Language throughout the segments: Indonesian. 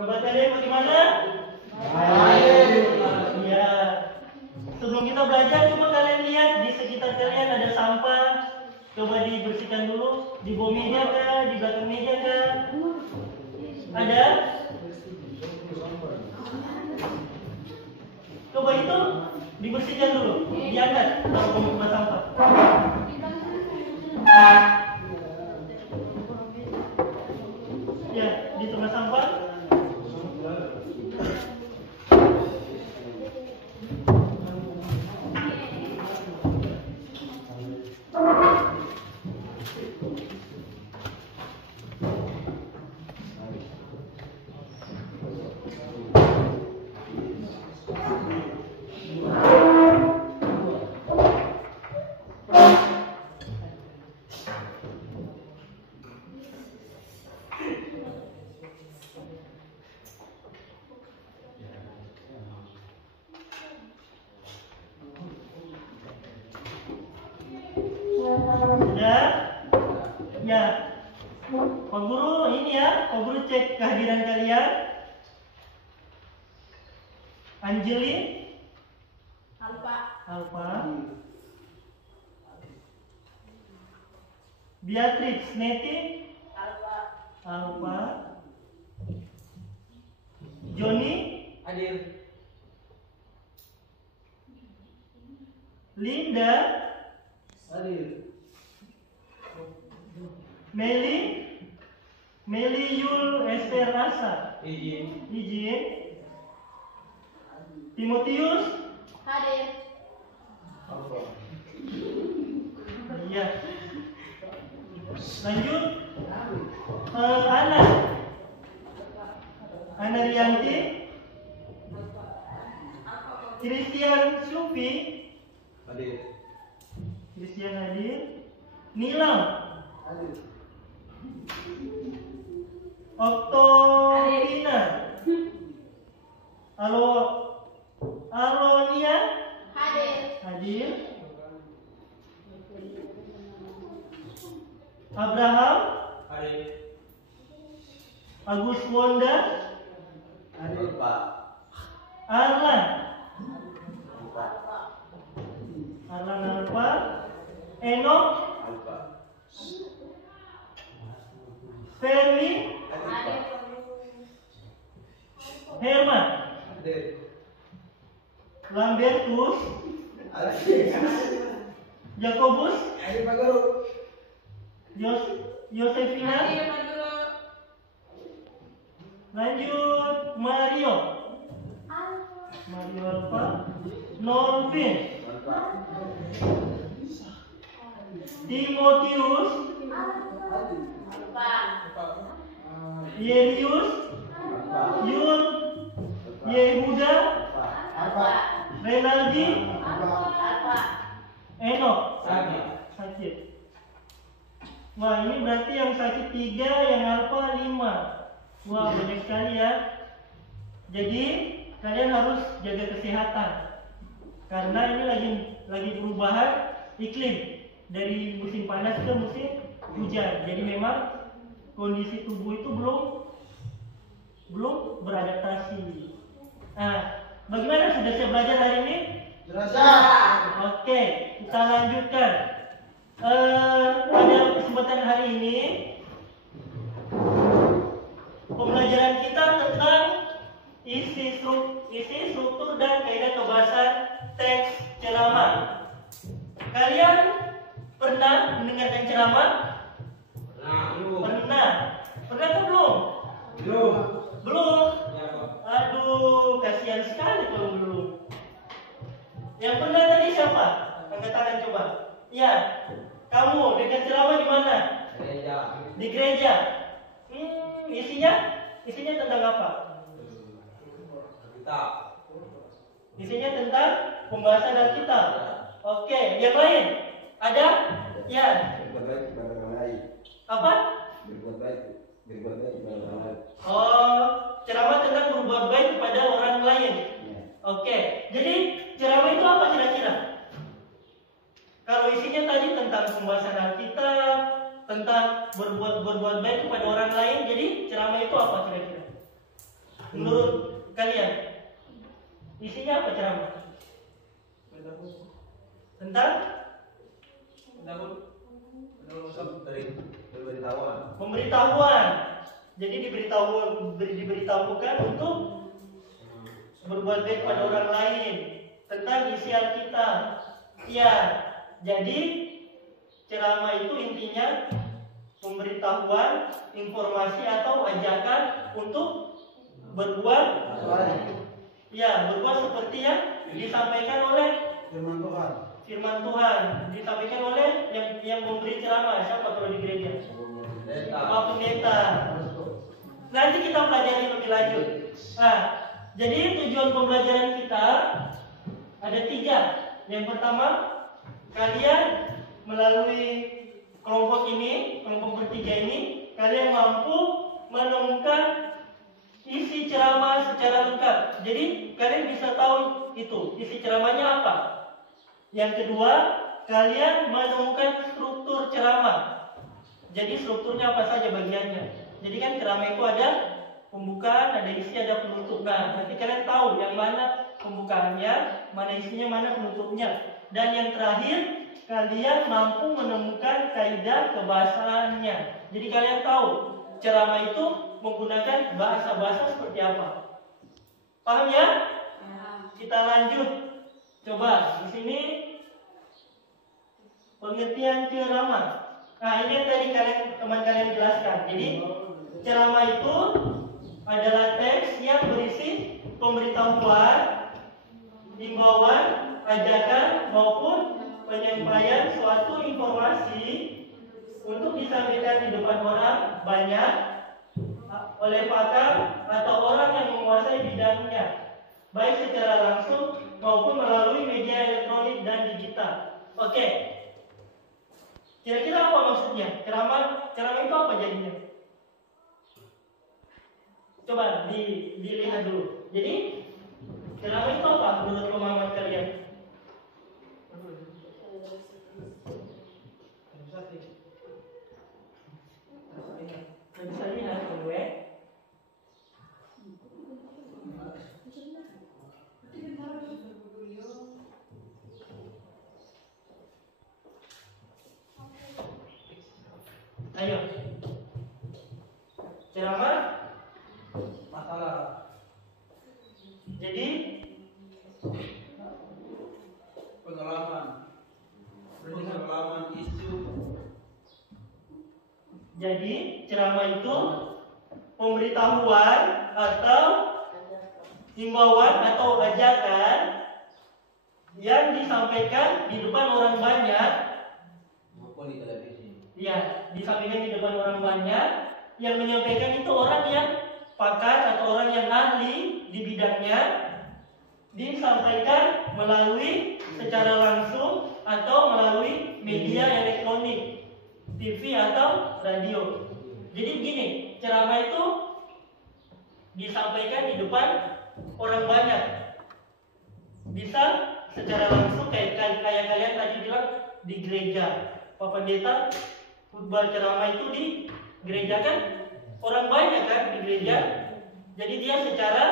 Kabar kalian bagaimana? Baik. Ya. Sebelum kita belajar, coba kalian lihat di sekitar kalian ada sampah. Coba dibersihkan dulu. Di bawah meja kah? Di belakang meja kah? Ada? Coba itu dibersihkan dulu. Diangkat kalau kamu buat sampah. Ya, di tengah sampah. Sudah? Ya. Pak Guru ini ya, Pak Guru cek kehadiran kalian. Anjeli, Alfa, Beatrix, Neti, Alfa, Joni, Hadir. Linda, Hadir. Meli Yul Esther Asa, Izin. Timotius, Hadir. Apa? iya. Lanjut, Ana Rianti, Christian Sufi, Hadir. Christian hadir, Nilam, Hadir. Oktovina, Alonia, hadir, Abraham, Hadir. Agus Wonda, Hadir, Pak. Arlan, Pak. Alfa, Enok, Alfa. Fermi, Herman, Hadir. Lambertus, Hadir. Jakobus, Hadir, Pak Guru. Yosefina, lanjut Mario Alfa, Norvin, Timotius, Yerius, Yul, Yehuda, Renaldi, Enok, sakit. Wah, ini berarti yang sakit 3, yang alfa 5. Wah, banyak sekali ya. Jadi kalian harus jaga kesehatan karena ini lagi perubahan iklim dari musim panas ke musim hujan. Jadi memang kondisi tubuh itu belum beradaptasi. Nah, bagaimana, sudah siap belajar hari ini? Sudah. Oke, kita lanjutkan. Pada kesempatan hari ini pembelajaran kita tentang isi struktur dan kaidah kebahasan teks ceramah. Kalian pernah mendengarkan ceramah? Pernah atau belum? Belum. Aduh, kasihan sekali kalau belum. Yang pernah tadi siapa? Angkat tangan coba. Ya, kamu dengar ceramah di mana? Di gereja. Isinya tentang apa? Isinya tentang pembahasan Alkitab. Oke, yang lain ada? Ya. Apa? Oh, ceramah tentang berbuat baik kepada orang lain. Oke, jadi ceramah itu apa kira-kira? Kalau isinya tadi tentang pembahasan Alkitab, tentang berbuat baik kepada orang lain, jadi ceramah itu apa kira-kira? menurut kalian isinya apa ceramah? Tentang pemberitahuan. Jadi diberitahukan untuk berbuat baik pada orang lain tentang isi Alkitab. Ya, jadi ceramah itu intinya pemberitahuan, informasi atau ajakan untuk berbuat seperti yang disampaikan oleh firman Tuhan, disampaikan oleh yang memberi ceramah. Siapa kalau di gereja? Pak Pendeta. Nanti kita pelajari lebih lanjut. Jadi tujuan pembelajaran kita ada 3. Yang pertama, kalian melalui kelompok bertiga ini, kalian mampu menemukan isi ceramah secara lengkap. Jadi kalian bisa tahu itu isi ceramahnya apa. Yang kedua, kalian menemukan struktur ceramah. Jadi strukturnya apa saja bagiannya. Jadi kan ceramah itu ada pembukaan, ada isi, ada penutup. Nah, nanti kalian tahu yang mana pembukaannya, mana isinya, mana penutupnya. Dan yang terakhir, kalian mampu menemukan kaidah kebahasaannya. Jadi kalian tahu ceramah itu menggunakan bahasa-bahasa seperti apa. Paham ya? Kita lanjut. Coba di sini pengertian ceramah. Nah, ini yang tadi teman kalian jelaskan. Jadi ceramah itu adalah teks yang berisi pemberitahuan, himbauan, ajakan maupun penyampaian suatu informasi untuk disampaikan di depan orang banyak oleh pakar atau orang yang menguasai bidangnya, baik secara langsung maupun melalui media elektronik dan digital. Oke. Kira-kira apa maksudnya? Ceramah itu apa jadinya? Coba dilihat dulu. Jadi ceramah itu apa menurut pemahaman kalian? Bisa lihat gue. Ayo. Ceramah masalah. Jadi pengalaman isu. Jadi ceramah itu pemberitahuan atau himbauan atau ajakan yang disampaikan di depan orang banyak maupun di televisi. Ya, disampaikan di depan orang banyak. Yang menyampaikan itu orang yang pakar atau orang yang ahli di bidangnya, disampaikan melalui secara langsung atau melalui media elektronik, TV atau radio. Jadi begini, ceramah itu disampaikan di depan orang banyak. Bisa secara langsung kayak kalian tadi bilang di gereja. Pak Pendeta khutbah ceramah itu di gereja kan orang banyak kan di gereja. Jadi dia secara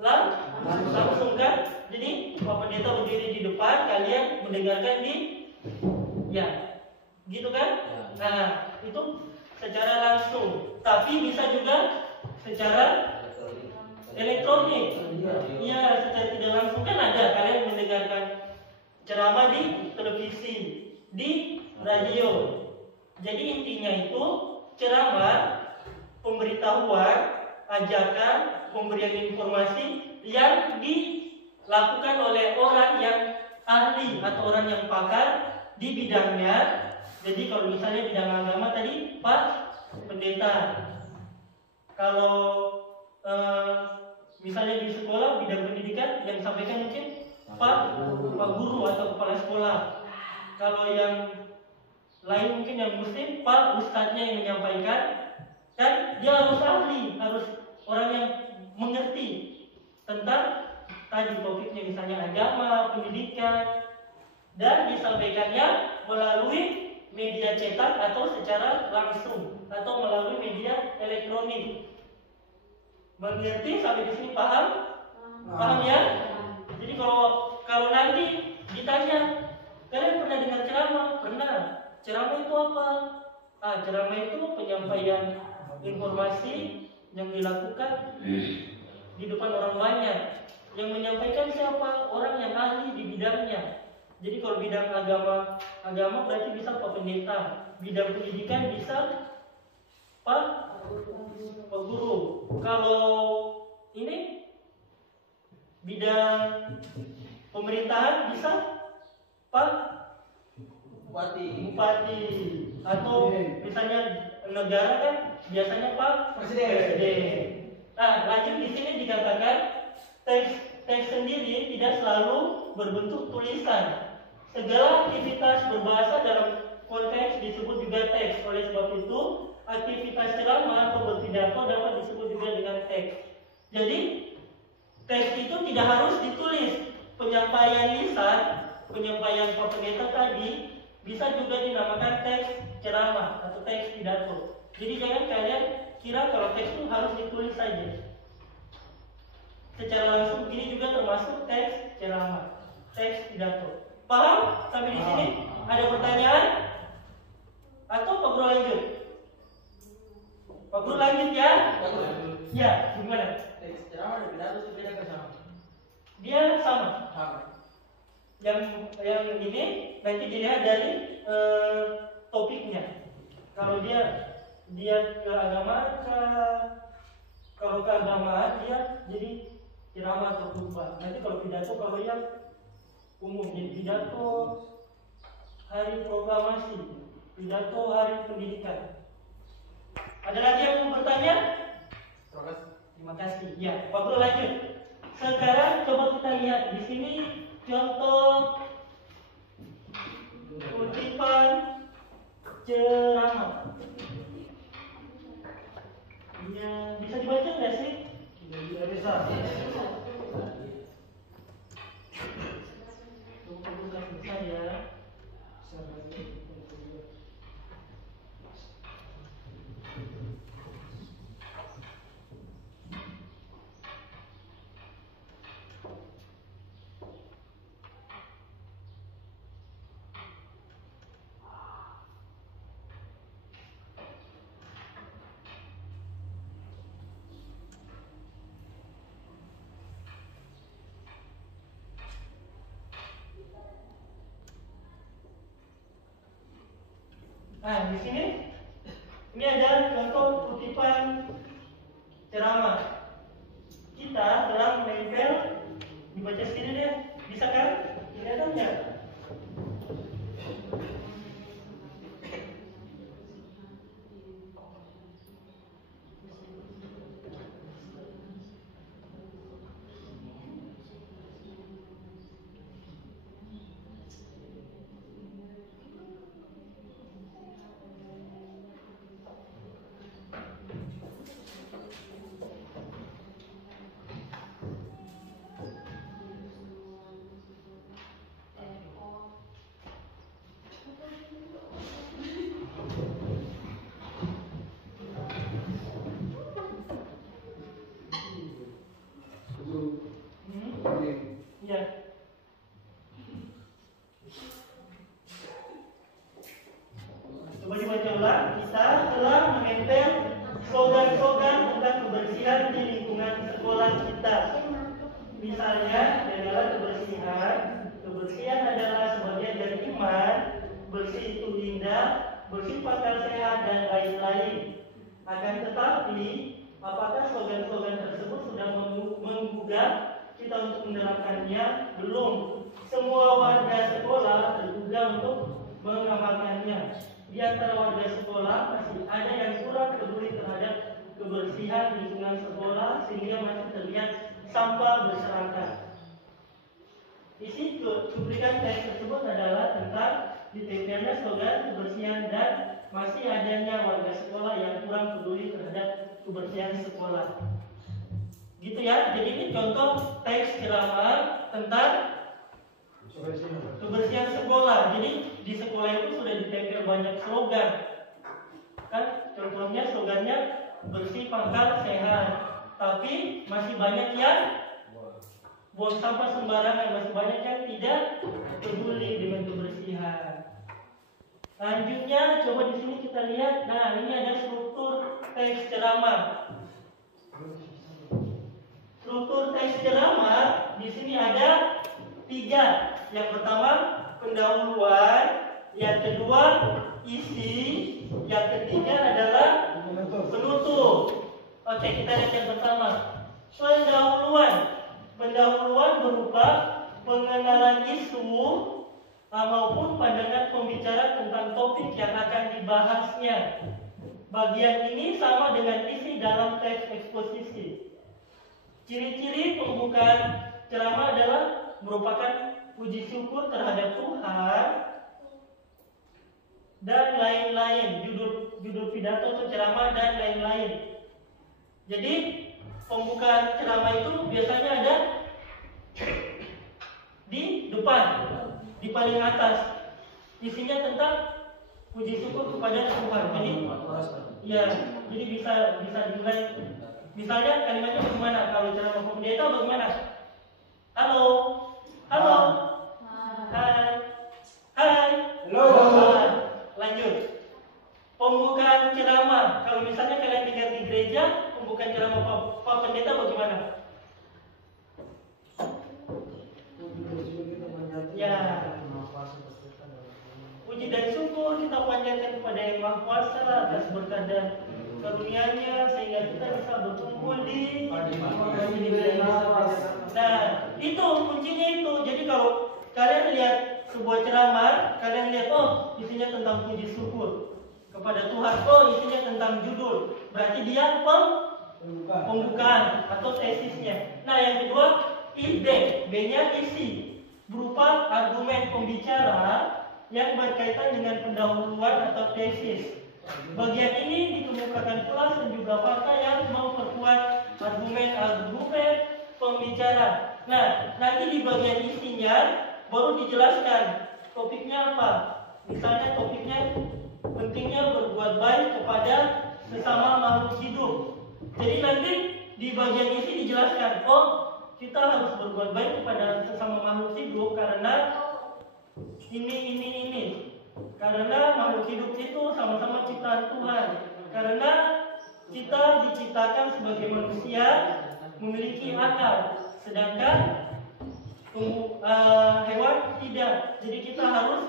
langsung kan. Jadi Pak Pendeta berdiri di depan, kalian mendengarkan ya, gitu kan? Nah, itu secara langsung. Tapi bisa juga secara elektronik. Iya, secara tidak langsung kan ada kalian mendengarkan ceramah di televisi, di radio. Jadi intinya itu ceramah, pemberitahuan, ajakan, pemberian informasi yang dilakukan oleh orang yang ahli atau orang yang pakar di bidangnya. Jadi kalau misalnya bidang agama tadi Pak Pendeta, kalau misalnya di sekolah bidang pendidikan yang disampaikan mungkin Pak Guru atau kepala sekolah. Kalau yang lain mungkin yang muslim Pak Ustadznya yang menyampaikan. Kan dia harus ahli, harus orang yang mengerti tentang tadi topiknya, misalnya agama, pendidikan, dan disampaikannya melalui media cetak atau secara langsung atau melalui media elektronik. Mengerti sampai di sini paham? Paham ya? Jadi kalau nanti ditanya, kalian pernah dengar ceramah? Pernah. Ceramah itu apa? Ceramah itu penyampaian informasi yang dilakukan di depan orang banyak. Yang menyampaikan siapa? Orang yang ahli di bidangnya. Jadi kalau bidang agama berarti bisa Pak Pendeta. Bidang pendidikan bisa Pak Guru. Kalau ini bidang pemerintahan bisa Pak Bupati. Atau misalnya negara kan biasanya Pak Presiden. Nah, lanjut di sini dikatakan teks sendiri tidak selalu berbentuk tulisan. Segala aktivitas berbahasa dalam konteks disebut juga teks. Oleh sebab itu, aktivitas ceramah atau berpidato dapat disebut juga dengan teks. Jadi, teks itu tidak harus ditulis. Penyampaian lisan, penyampaian Pak Pendeta tadi bisa juga dinamakan teks ceramah atau teks pidato. Jadi jangan kalian kira kalau teks itu harus ditulis saja. Secara langsung ini juga termasuk teks ceramah, teks pidato. Paham sampai di sini? Ada pertanyaan? Atau Pak Guru lanjut? Pak Guru lanjut ya? Ya, gimana? Teks ceramah dan pidato itu beda ke sama? Dia sama. Yang ini nanti dilihat dari topiknya. Kalau dia keagamaan, kalau keagamaan dia jadi ceramah atau khutbah. Nanti kalau pidato, kalau yang umum jadi pidato hari proklamasi, pidato hari pendidikan. Ada lagi yang mau bertanya? Terima kasih. Ya, Pak Bro lanjut. Sekarang coba kita lihat di sini contoh kutipan ceramah. Ya, bisa dibaca nggak sih? Tidak bisa. Saya. Nah, di sini ini ada contoh kutipan ceramah. Kita telah menempel, dibaca sendiri deh, bisa kan? Kelihatan nggak? Ya. Coba dibaca ulang. Kita telah menempel slogan-slogan tentang kebersihan di lingkungan sekolah kita. Misalnya adalah kebersihan. Kebersihan adalah sebagian dari iman. Bersih itu indah, bersih pakaian sehat dan lain-lain. Akan tetapi, apakah slogan-slogan tersebut sudah menggugah kita untuk menerapkannya? Belum. Semua warga sekolah tergugah untuk mengamalkannya. Di antara warga sekolah masih ada yang kurang peduli terhadap kebersihan lingkungan sekolah sehingga masih terlihat sampah berserakan. Isi cuplikan teks tersebut adalah tentang ditempelnya slogan kebersihan dan masih adanya warga sekolah yang kurang peduli terhadap kebersihan sekolah. Gitu ya. Jadi ini contoh teks ceramah tentang kebersihan sekolah. Jadi di sekolah itu sudah ditempel banyak slogan. Kan contohnya slogannya bersih pangkal sehat. Tapi Tapi masih banyak yang buang sampah sembarangan, masih banyak yang tidak peduli dengan kebersihan. Selanjutnya coba di sini kita lihat. Nah, ini ada struktur teks ceramah. Struktur teks ceramah di sini ada 3. Yang pertama pendahuluan, yang kedua isi, yang ketiga adalah penutup. Oke, kita lihat yang pertama. Pendahuluan berupa pengenalan isu maupun pandangan pembicara tentang topik yang akan dibahasnya. Bagian ini sama dengan isi dalam teks eksposisi. Ciri-ciri pembukaan ceramah adalah merupakan puji syukur terhadap Tuhan dan lain-lain, judul pidato atau ceramah dan lain-lain. Jadi pembukaan ceramah itu biasanya ada di depan, di paling atas. Isinya tentang puji syukur kepada Tuhan. Jadi ya, jadi bisa dimulai. Misalnya kalimatnya bagaimana? Kalau ceramah pendeta bagaimana? Halo, halo, hai, hai, halo. Lanjut. Pembukaan ceramah. Kalau misalnya kalian dengar di gereja, pembukaan ceramah Pak Pendeta bagaimana? Ya. Puji dan syukur kita panjatkan kepada Yang Maha Kuasa atas berkat dan karunia-Nya sehingga kita bisa berkumpul di. Nah, itu kuncinya itu. Jadi kalau kalian lihat sebuah ceramah, kalian lihat isinya tentang puji syukur kepada Tuhan. Isinya tentang judul. Berarti dia pembukaan atau tesisnya. Nah, yang kedua ide, B-nya isi, berupa argumen pembicara yang berkaitan dengan pendahuluan atau tesis. Bagian ini dikemukakan kelas dan juga fakta yang memperkuat argumen pembicara. Nah, nanti di bagian isinya baru dijelaskan topiknya apa. Misalnya topiknya pentingnya berbuat baik kepada sesama makhluk hidup. Jadi nanti di bagian isi dijelaskan, kita harus berbuat baik kepada sesama makhluk hidup karena ini. Karena makhluk hidup itu sama-sama ciptaan Tuhan. Karena kita diciptakan sebagai manusia memiliki akal, sedangkan hewan tidak. Jadi kita harus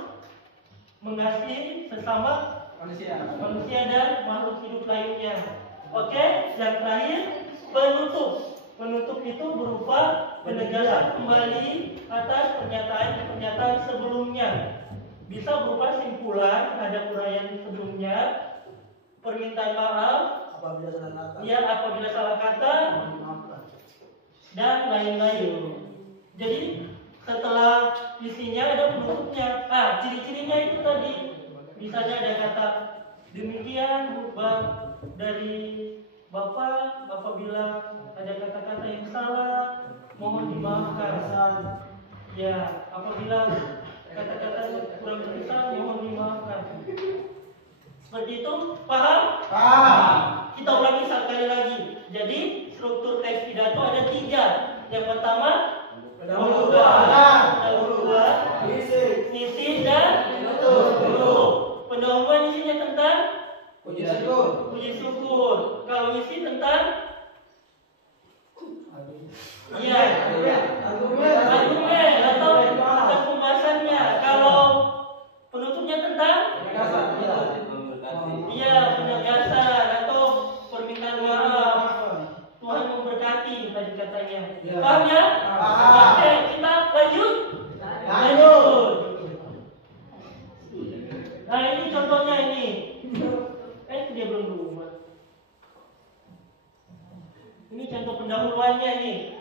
mengasihi sesama manusia dan makhluk hidup lainnya. Oke, yang terakhir penutup. Penutup itu berupa penegasan kembali atas pernyataan sebelumnya. Bisa berupa simpulan terhadap uraian sebelumnya, permintaan maaf apabila salah kata, dan lain-lain. Jadi setelah isinya ada penutupnya. Ciri-cirinya itu tadi. Misalnya ada kata demikian dari Bapak apabila ada kata-kata yang salah mohon dimaafkan. Ya, apabila kata-kata kurang berkesan mohon dimaafkan. Seperti itu, paham? Paham. Kita ulangi sekali lagi. Jadi struktur teks pidato ada 3. Yang pertama pendahuluan, isi dan penutup. Pendahuluan isinya tentang puji syukur. Kalau isi tentang argumen atau pembahasannya. Kalau penutupnya tentang penegasan atau permintaan maaf. Tuhan memberkati tadi katanya. Paham ya? Oke, kita lanjut. Nah, ini contohnya ini. Dia belum berubah. Ini contoh pendahuluannya nih.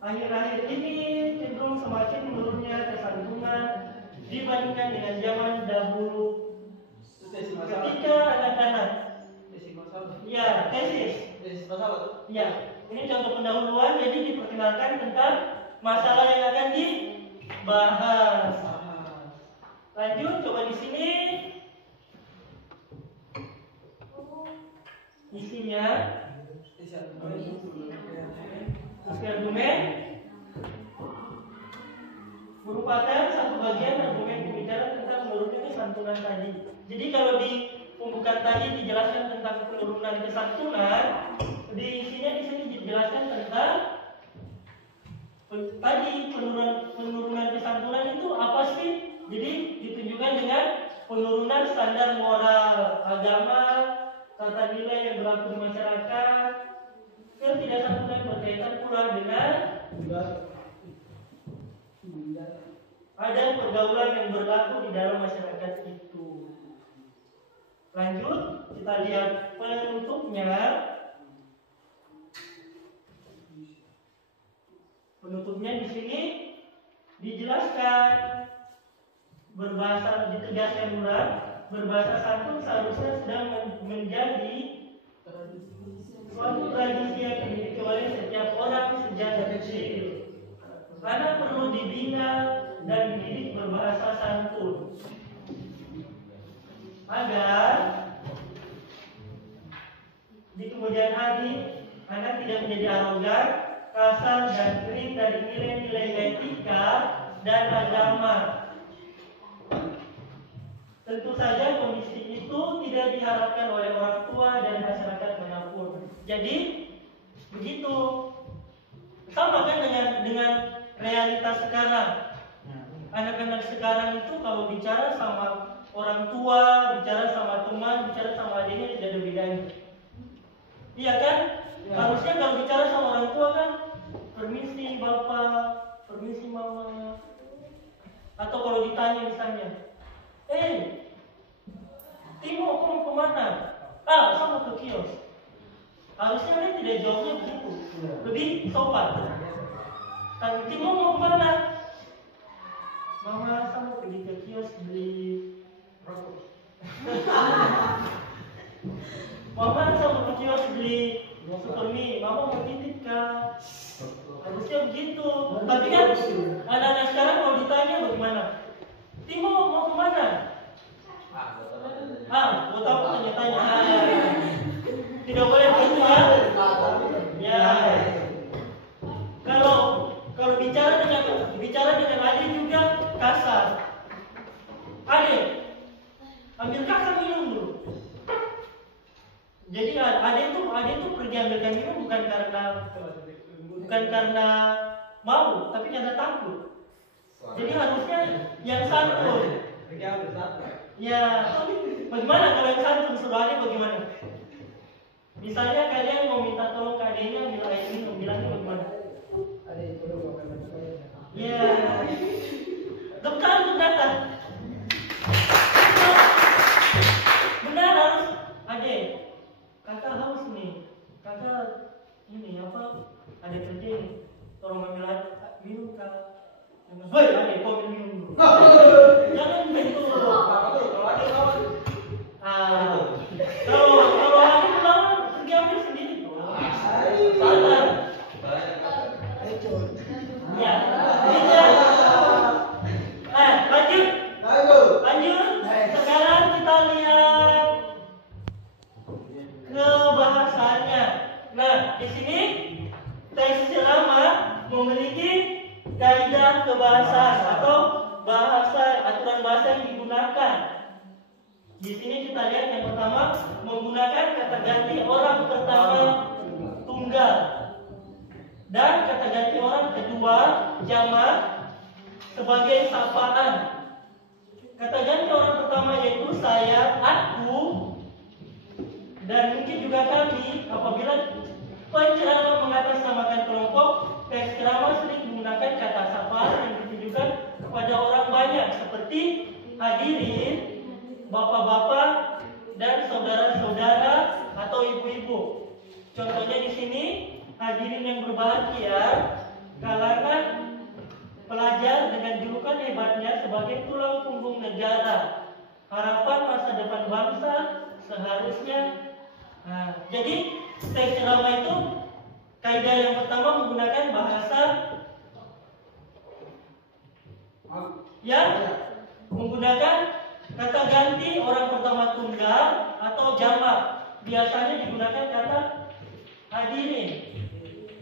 Akhir-akhir ini cenderung semakin menurunnya kesantunan dibandingkan dengan zaman dahulu. Ketika anak-anak tesis. Ini contoh pendahuluan. Jadi diperkenalkan tentang masalah yang akan dibahas. Lanjut, coba di sini. bagian argumen pembicaraan tentang menurunnya kesantunan tadi. Jadi kalau di pembukaan tadi dijelaskan tentang penurunan kesantunan, di sini dijelaskan tentang tadi penurunan kesantunan itu apa sih? Jadi ditunjukkan dengan penurunan standar moral agama, tata nilai yang berlaku di masyarakat. Ketidaksantunan berkaitan pula dengan ada pergaulan yang berlaku di dalam masyarakat itu. Lanjut, kita lihat penutupnya. Penutupnya di sini dijelaskan berbahasa, ditegaskan ulang, berbahasa santun seharusnya sedang menjadi suatu tradisi yang dimiliki oleh setiap orang sejak kecil. Anak perlu dibina dan dididik berbahasa santun agar di kemudian hari anak tidak menjadi arogan, kasar dan kering dari nilai-nilai etika dan agama. Tentu saja kondisi itu tidak diharapkan oleh orang tua dan masyarakat manapun. Jadi begitu, sama kan dengan realitas sekarang. Anak-anak sekarang itu kalau bicara sama orang tua, bicara sama teman, bicara sama adiknya tidak ada bedanya. Iya kan? Ya. Harusnya kalau bicara sama orang tua kan, permisi bapak, permisi mama. Atau kalau ditanya misalnya, Timo, kamu mau kemana? Saya mau ke kios. Harusnya kan tidak jawabnya begitu, lebih sopan. Timo mau kemana? Mama, saya mau pergi ke kios beli rokok. Mama, saya mau ke kios beli supermie. Mama mau titip kak. Harusnya begitu. Tapi kan anak-anak sekarang kalau ditanya bagaimana? Timo mau kemana? Mau tahu tanya-tanya. Tidak boleh begitu ya. Ya. Kalau bicara dengan adik juga kasar. Adik, ambil kakak minum dulu. Jadi adik itu pergi ambilkan minum bukan karena mau, tapi karena takut. Jadi harusnya yang santun. Ya, bagaimana kalau yang santun suruh adik bagaimana? Misalnya kalian mau minta tolong ke adiknya ambil air minum, bilangnya bagaimana? Ya, dokter untuk datang. Benar harus, adik. Kakak haus nih. Kakak ini apa? Ada kerja ini. Tolong ambil air minum kak. Hei, adik, kau ambil minum dulu. Jangan begitu. Kalau adik pulang pergi ambil sendiri. Salah. Ya. Lanjut. Sekarang kita lihat kebahasaannya. Nah, di sini teks ceramah memiliki kaidah kebahasaan atau aturan bahasa yang digunakan. Di sini kita lihat yang pertama menggunakan kata ganti orang pertama tunggal dan kata ganti orang kedua jamak sebagai sapaan. Kata ganti orang pertama yaitu saya, aku, dan mungkin juga kami. Apabila penceramah mengatasnamakan kelompok, teks ceramah sering menggunakan kata sapaan yang ditujukan kepada orang banyak seperti hadirin, bapak-bapak, dan saudara-saudara atau ibu-ibu. Contohnya di sini hadirin yang berbahagia, kalangan pelajar dengan julukan hebatnya sebagai tulang punggung negara, harapan masa depan bangsa seharusnya. Jadi teks ceramah itu kaidah yang pertama menggunakan bahasa yang menggunakan kata ganti orang pertama tunggal atau jamak. Biasanya digunakan kata hadirin,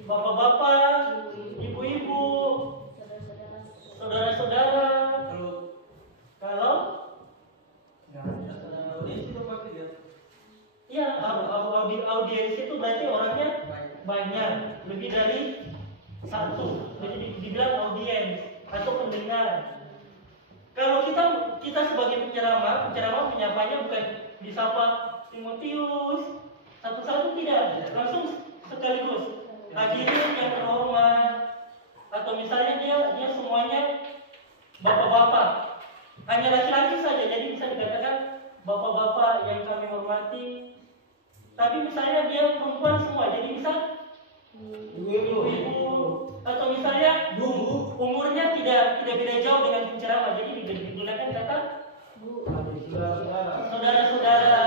bapak-bapak, ibu-ibu, saudara-saudara, audiens itu berarti orangnya banyak, lebih dari satu. Jadi dibilang audiens atau pendengar. Kalau kita sebagai penceramah menyapanya bukan disapa Timotius satu-satu, tidak, langsung sekaligus. Hadirin yang terhormat, atau misalnya dia semuanya bapak-bapak, hanya laki-laki saja, jadi bisa dikatakan bapak-bapak yang kami hormati. Tapi misalnya dia perempuan semua, jadi bisa ibu-ibu, atau misalnya umurnya tidak beda jauh dengan penceramah, jadi digunakan kata saudara-saudara.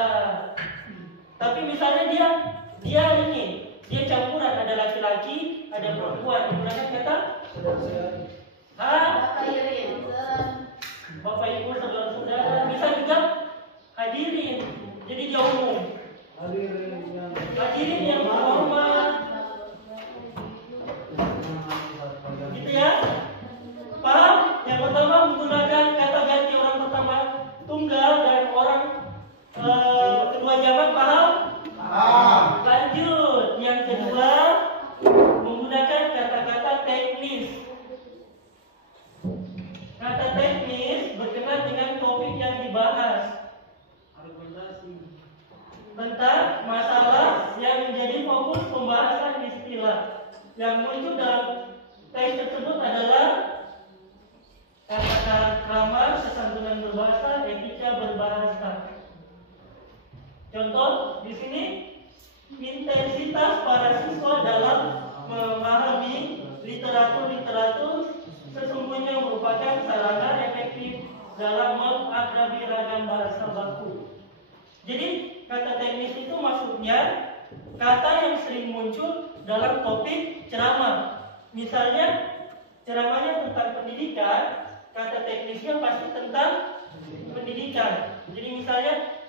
Tapi misalnya dia campuran, ada laki-laki, ada perempuan, digunakan kata Bapak Ibu, saudara-saudara. Bisa juga hadirin, jadi dia umum. Hadirin yang terhormat, gitu ya. Paham? Yang pertama menggunakan kata ganti orang pertama tunggal dan orang kedua jamak. Paham? Lanjut, yang kedua menggunakan kata-kata teknis. Kata teknis berkenaan dengan topik yang dibahas, tentang masalah yang menjadi fokus pembahasan istilah. Yang muncul dalam teks tersebut adalah kata-kata krama, kesantunan berbahasa, etika berbahasa. Contoh di sini, intensitas para siswa dalam memahami literatur sesungguhnya merupakan sarana efektif dalam mengakrabi ragam bahasa baku. Jadi kata teknis itu maksudnya kata yang sering muncul dalam topik ceramah. Misalnya ceramahnya tentang pendidikan, kata teknisnya pasti tentang pendidikan. Jadi misalnya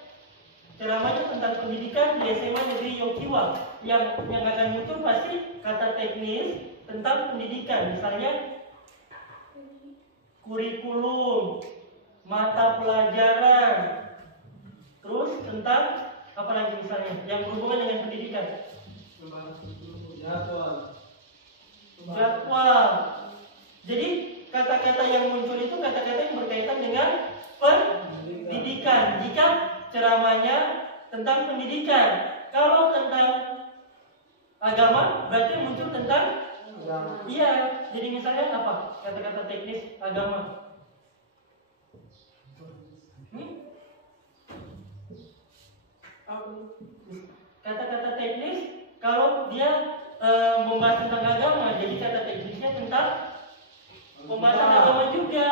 ceramahnya tentang pendidikan di SMA Negeri Yokiwa, yang akan muncul pasti kata teknis tentang pendidikan. Misalnya kurikulum, mata pelajaran, terus tentang apa lagi misalnya yang berhubungan dengan pendidikan, jadwal. Jadi kata-kata yang muncul itu kata-kata yang berkaitan dengan pendidikan. Jika ceramahnya tentang pendidikan, kalau tentang agama berarti muncul tentang agama. Iya, jadi misalnya apa? Kata-kata teknis agama. Kata-kata teknis kalau dia membahas tentang agama, jadi kata teknisnya tentang pembahasan agama juga.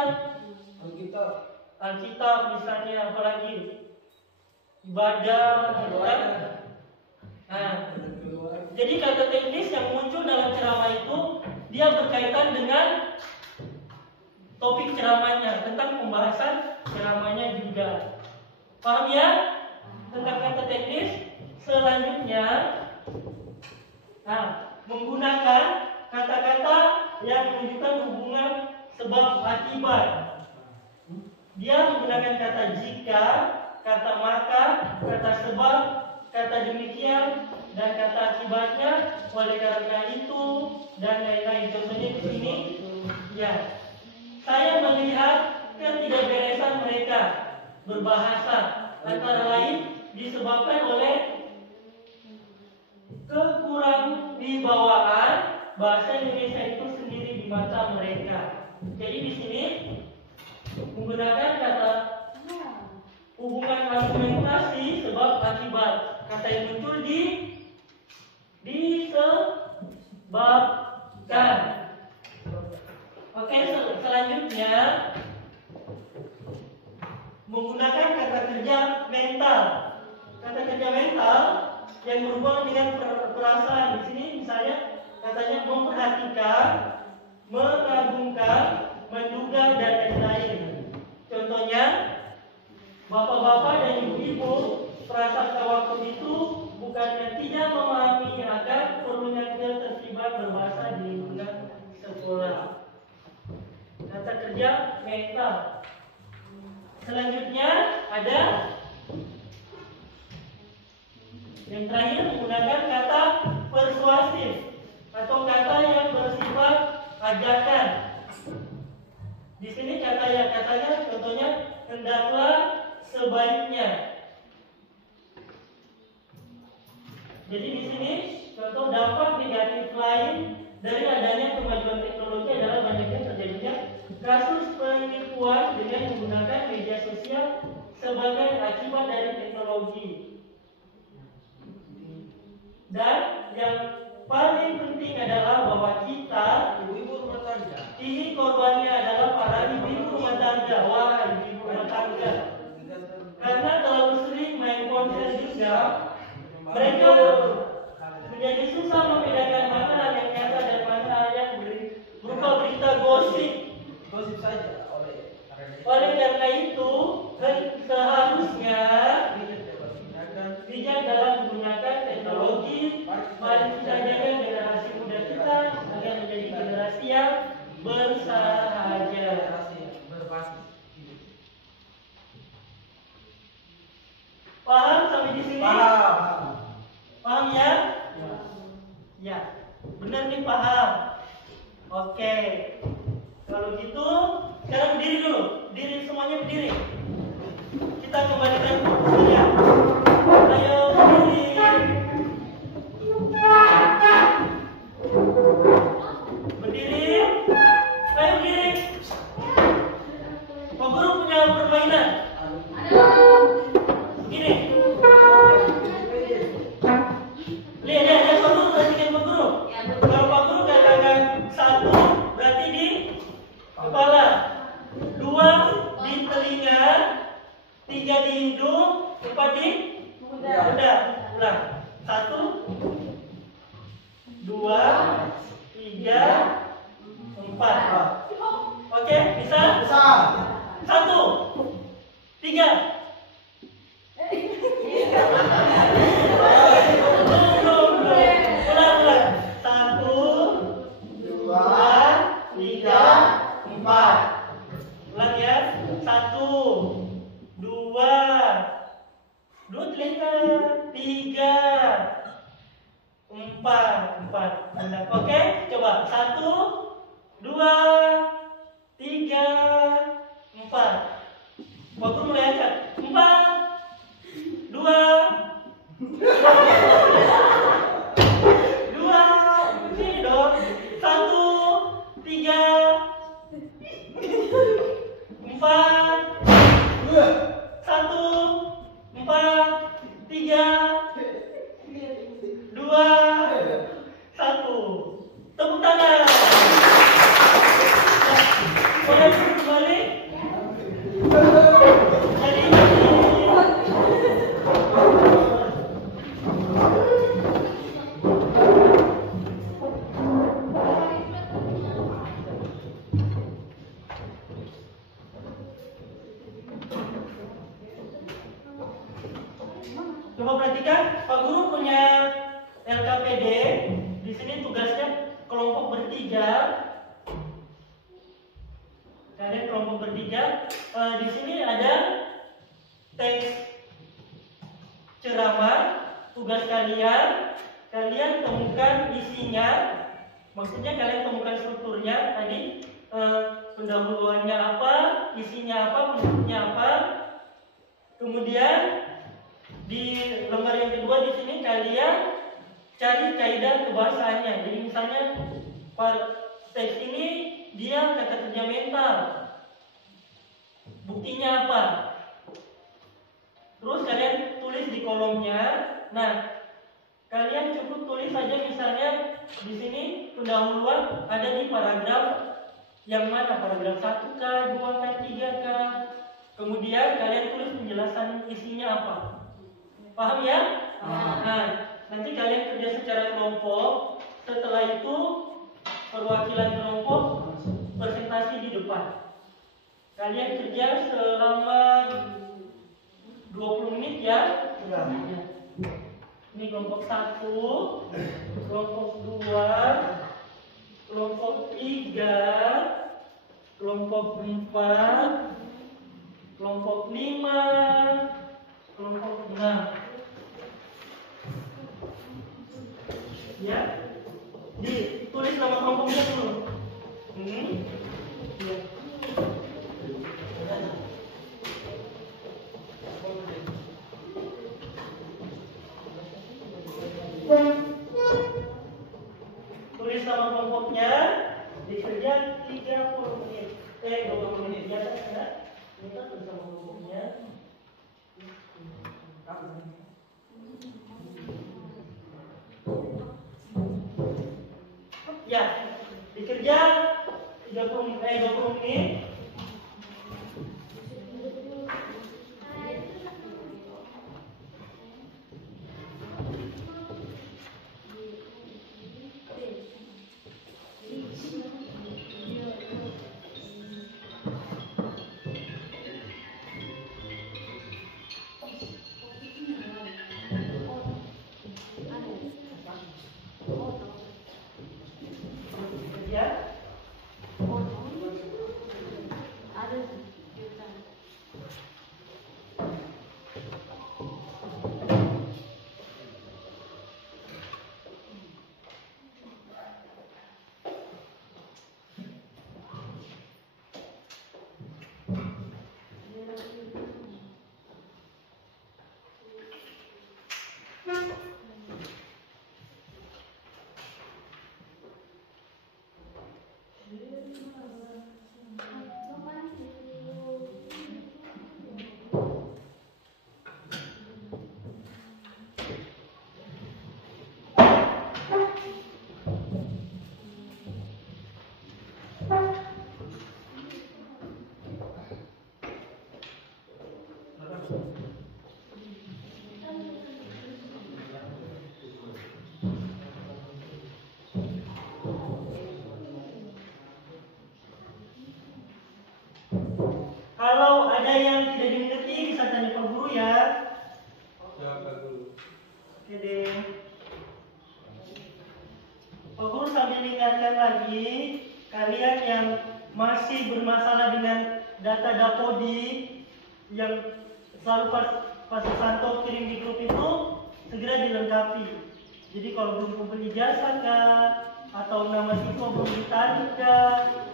Alkitab misalnya, apalagi ibadah, gitu kan? Nah, jadi kata teknis yang muncul dalam ceramah itu dia berkaitan dengan topik ceramahnya, tentang pembahasan ceramahnya juga. Paham ya? Tentang kata teknis. Selanjutnya, menggunakan kata-kata yang menunjukkan hubungan sebab akibat. Dia menggunakan kata jika, kata maka, kata sebab, kata demikian, dan kata akibatnya, oleh karena itu, dan lain-lain. Contohnya di sini, ya, saya melihat ketidakberesan mereka berbahasa, antara lain disebabkan oleh kekurang wibawaan bahasa Indonesia itu sendiri di mata mereka. Jadi di sini menggunakan kata hubungan argumentasi sebab akibat. Kata yang muncul disebabkan. Oke, selanjutnya menggunakan kata kerja mental. Kata kerja mental yang berhubungan dengan perasaan. Di sini misalnya katanya memperhatikan, mengagumkan, menduga, dan lain-lain. Contohnya, bapak-bapak dan ibu-ibu prasangka waktu itu bukannya tidak memahami agar perlunya ketertiban berbahasa di lingkungan sekolah. Kata kerja mental. Selanjutnya ada Yang terakhir menggunakan kata persuasif atau kata yang bersifat ajakan. Di sini katanya contohnya hendaklah sebaiknya. Jadi di sini contoh dampak negatif lain dari adanya kemajuan teknologi adalah banyaknya terjadinya kasus penipuan dengan menggunakan media sosial sebagai akibat dari teknologi. Dan yang paling penting adalah bahwa kita Ibu-ibu rumah tangga. ini korbannya adalah para ibu rumah tangga. Wah, ibu rumah tangga. Karena terlalu sering main ponsel juga, mereka menjadi susah membedakan mana hal yang nyata dan mana hal yang berupa berita gosip. Gosip saja Oleh karena itu, seharusnya bijak dalam menggunakan teknologi. Mari kita jaga generasi muda kita agar menjadi generasi yang bersahaja. Paham sampai di sini? Paham ya? Ya, benar nih paham. Oke, kalau gitu sekarang berdiri dulu, berdiri semuanya berdiri. Kita kembalikan fokusnya. Ayo berdiri. Berdiri. Ayo berdiri. Pak Guru punya permainan. Begini. Lihat Pak Guru, perhatikan Pak Guru. Kalau Pak Guru katakan 1 berarti di kepala, 2 di telinga, 3 di hidung, 4 di udah. 1, 2, 3, 4. Oke, bisa? 1, 3. Pelan-pelan. 1, 2, 3, 4. Ulang ya. 1, 2, 2 telinga, 3, 4. Oke, coba 1, 2, 3, 4. Waktu mulai angkat. 4, 2, 2. Sini dong. 1, 3, 4. 1, 4, 3, 2, 1. Tepuk tangan. Boleh kembali? Jadi coba perhatikan, Pak Guru punya LKPD. Di sini tugasnya kelompok bertiga. Kalian kelompok bertiga. Di sini ada teks ceramah. Tugas kalian temukan isinya. Maksudnya kalian temukan strukturnya. Tadi pendahuluannya apa, isinya apa, bentuknya apa. Kemudian di lembar yang kedua di sini kalian cari kaidah kebahasaannya. Jadi misalnya teks ini dia kata kerja mental. Buktinya apa? Terus kalian tulis di kolomnya. Nah, kalian cukup tulis saja misalnya di sini pendahuluan ada di paragraf yang mana? Paragraf 1K, 2K, 3K. Kemudian kalian tulis penjelasan isinya apa. Paham ya? Nah, nanti kalian kerja secara kelompok. Setelah itu perwakilan kelompok presentasi di depan. Kalian kerja selama 20 menit ya. Ini kelompok 1, kelompok 2, kelompok 3, kelompok 4, kelompok 5, kelompok 6. 20 menit. Ya. Kalau ada yang tidak dimengerti bisa tanya Pak Guru ya. Ya, Pak Guru. Oke deh. Pak Guru sambil ingatkan lagi kalian yang masih bermasalah dengan data Dapodik yang selalu Pak Susanto kirim di grup itu segera dilengkapi. Jadi kalau belum kumpul ijazah kah atau nama siswa belum ditarik kah,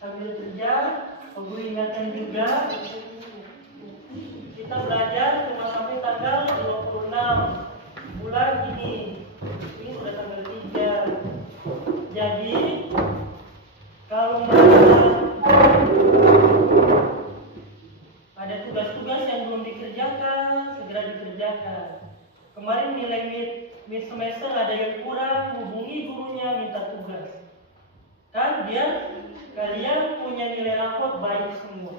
sambil kerja, Pak Guru ingatkan juga kita belajar cuma sampai tanggal 26 bulan ini. Ini sudah tanggal 3. Jadi kalau ada tugas-tugas yang belum dikerjakan, segera dikerjakan. Kemarin nilai mid semester ada yang kurang, hubungi gurunya minta tugas. Kan biar kalian punya nilai rapor baik semua.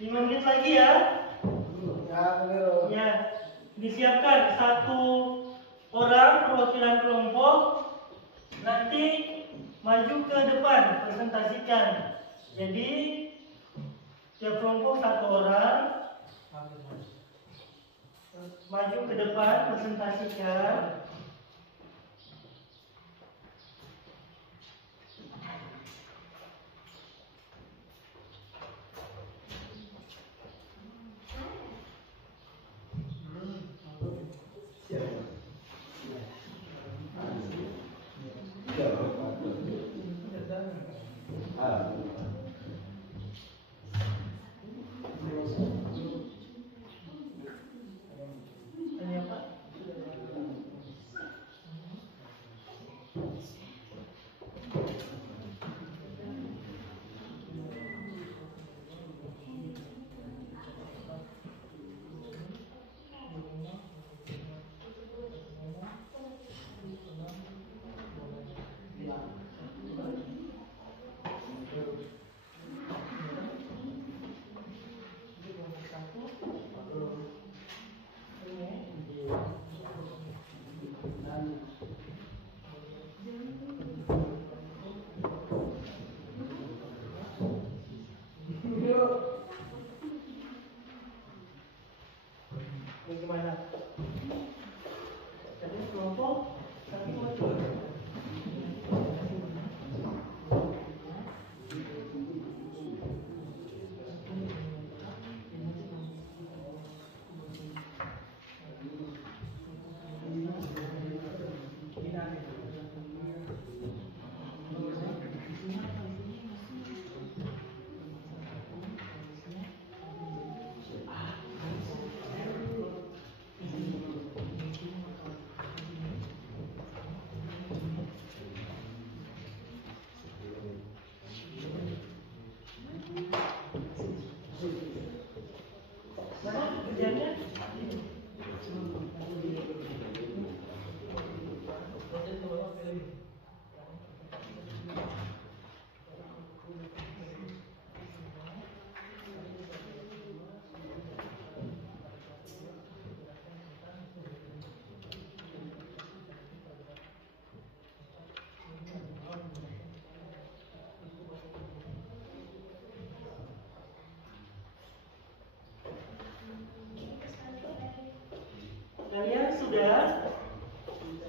5 menit lagi ya. Ya, disiapkan 1 orang perwakilan kelompok. Nanti maju ke depan, presentasikan. Jadi tiap kelompok 1 orang maju ke depan, presentasikan. Bagaimana? Jadi kelompok 1 maju. Mana kerjanya? Kalian sudah?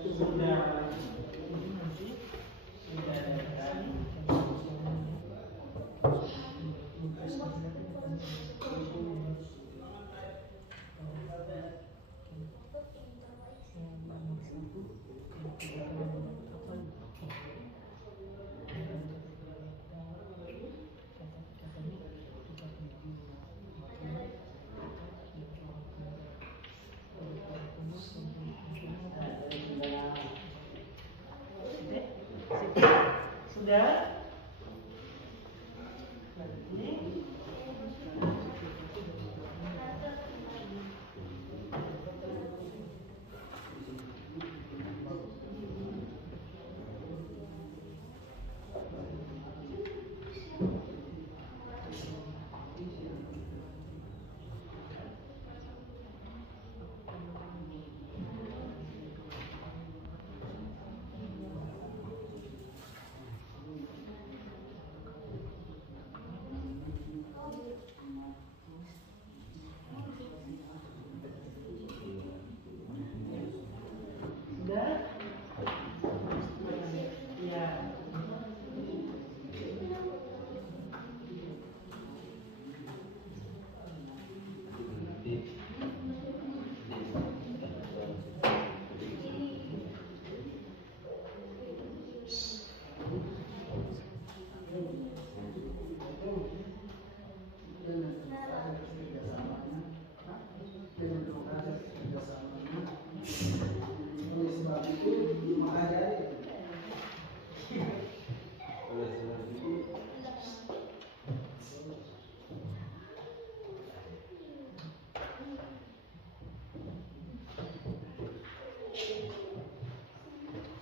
Sudah. Sudah?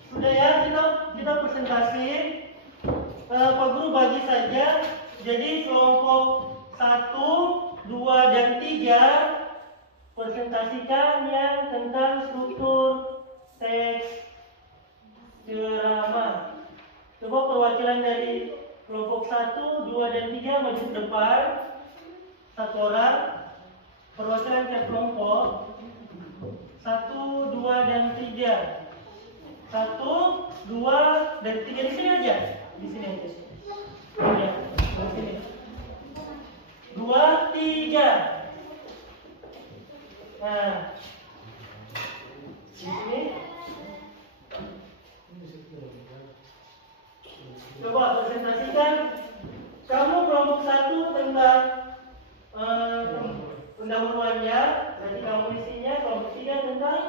Sudah ya, kita presentasi. Pak Guru bagi saja. Jadi kelompok 1 2 dan 3 presentasikan yang tentang struktur teks ceramah. Coba perwakilan dari kelompok 1, 2, dan 3 maju ke depan. Satu orang. Perwakilan tiap kelompok. 1, 2, dan 3. 1, 2, dan 3 di sini aja. Di sini aja. Ya, di sini. 2, 3. Nah, di sini. Coba presentasikan. Kamu kelompok 1 tentang pendahuluannya. Berarti kamu isinya. Kelompok 3 tentang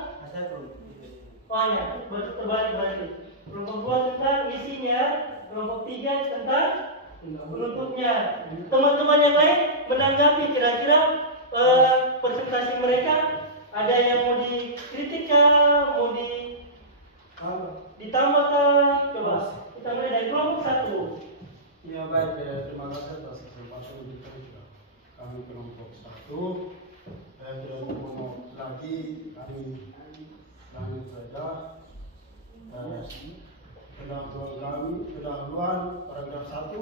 terbalik berarti. Kelompok 2 tentang isinya. Kelompok 3 tentang penutupnya. Teman-teman yang lain menanggapi kira-kira presentasi mereka ada yang mau dikritik kah, mau ditambah kah? Coba kita mulai dari kelompok 1. Ya baik, terima kasih atas kesempatan diberikan kepada kami kelompok 1. Tidak mau lagi kami lanjut saja. Pendahuluan paragraf 1,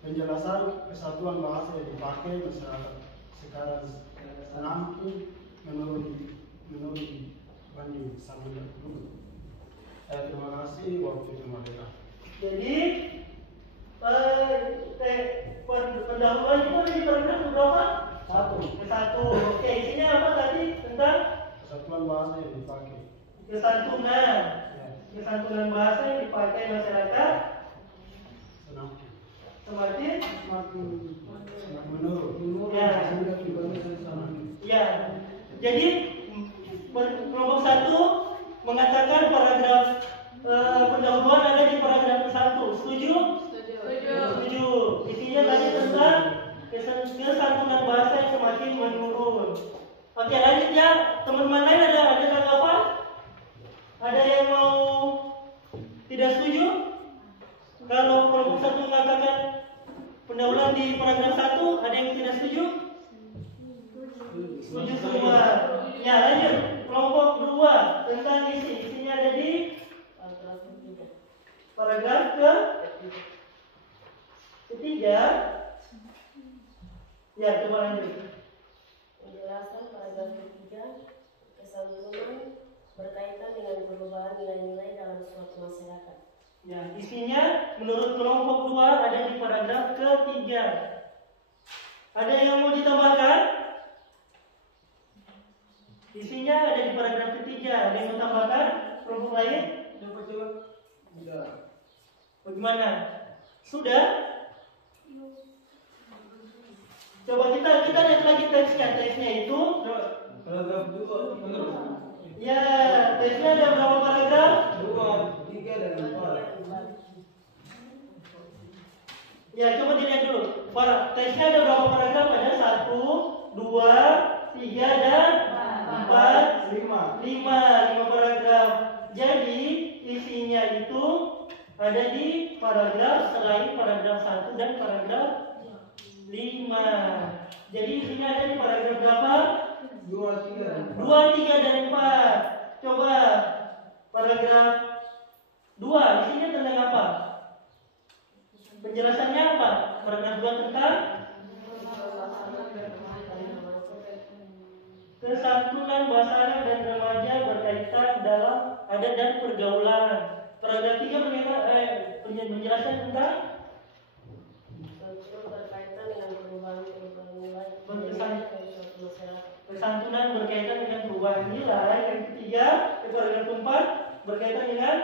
penjelasan kesatuan bahasa yang dipakai masyarakat sekarang nanti menurut banding sama dulu. Terima kasih, waktu itu mereka. Jadi pendahuluan itu ada di paragraf berapa? 1. Oke, isinya apa tadi? Tentang Kesatuan bahasa yang dipakai. kesantunan. Kesantunan bahasa yang dipakai masyarakat semakin menurut. Ya. Jadi kelompok 1 mengatakan paragraf pendahuluan ada di paragraf ke-1. Setuju? Setuju. Isinya tadi tentang kesantunan bahasa yang semakin menurun. Oke, lanjut ya. Teman-teman lain ada tanggapan? Ada yang mau tidak setuju? Kalau kelompok 1 mengatakan pendahuluan di paragraf 1, ada yang tidak setuju? Setuju semua. Ya, lanjut. Kelompok 2 tentang isinya ada di paragraf ketiga. Ya, coba lanjut. Penjelasan paragraf ketiga, kesantunan berkaitan dengan perubahan nilai-nilai dalam suatu masyarakat. Ya, isinya menurut kelompok 2 ada di paragraf ketiga. Ada yang mau ditambahkan? Isinya ada di paragraf ketiga. Ada yang mau tambahkan? Kelompok lain? Tidak. Bagaimana? Sudah? Coba kita lihat lagi teksnya itu. Paragraf 2. Ya, teksnya ada berapa paragraf? 2, 3, dan 4. Ya, coba dilihat dulu. Teksnya ada berapa paragraf? Ada 1, 2, 3, dan 4, 5 paragraf. Jadi isinya itu ada di paragraf selain paragraf 1 dan paragraf 5. Jadi isinya ada di paragraf berapa? 2, 3, dan 4. Coba paragraf 2 isinya tentang apa? Penjelasannya apa? Paragraf 2 tentang kesantunan bahasa anak dan remaja berkaitan dalam adat dan pergaulan. Paragraf 3 menjelaskan tentang berkaitan dengan perubahan nilai dari suatu masyarakat. kesantunan berkaitan dengan perubahan nilai. Yang ketiga, paragraf 4 berkaitan dengan